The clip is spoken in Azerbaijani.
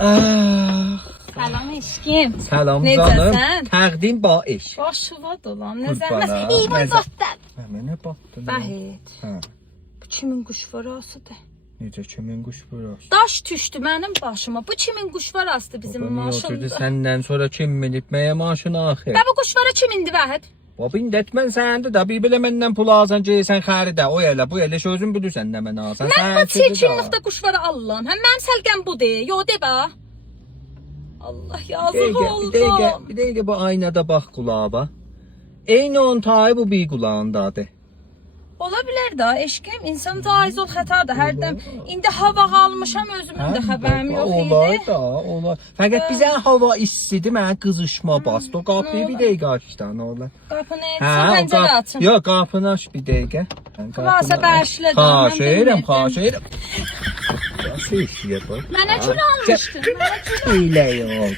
Salam eşkim. Salam Necəsən? canım. Təqdim ba iş. Başıva dolan. Nə Qurbanə, zəhmət. İyi nə batdan. Mənə batdın. Bəhit. Hə. Bu kimin quşvarasıdır? Necə kimin quş burası? Daş düşdü mənim başıma. Bu kimin quşvarasıdır bizim maşında? Səndən sonra kim minib məyə maşına axı? Və bu quşvara kimindir Vahid? Babin detmən səndə də bir belə məndən pul alsan geysən xəridə. O elə bu elə sözün bilirsən nə mən alsan. Mən bu çirkinlikdə quşvara Allahım. Həm mənim səlqəm budur. Yo de bax. Allah yazıq oldu. Bir dəqiqə bu aynada bax qulağa. Eyni on tayı bu bir qulağındadır. Ola bilər də eşkim. İnsan caiz ol xətadır hərdən. İndi hava almışam özümün də xəbərim yox idi. Olar da, olar. Fəqət bizə hava istidir, mənə qızışma bastı. O qapıyı bir dəqiqə açdan olar. Qapını açın, pəncərə açın. Yox, qapını aç bir dəqiqə. Varsa bəşlə də. Xahiş edirəm, xahiş edirəm. Nasıl işləyir bu? Mənə gül almışdın. Elə yox.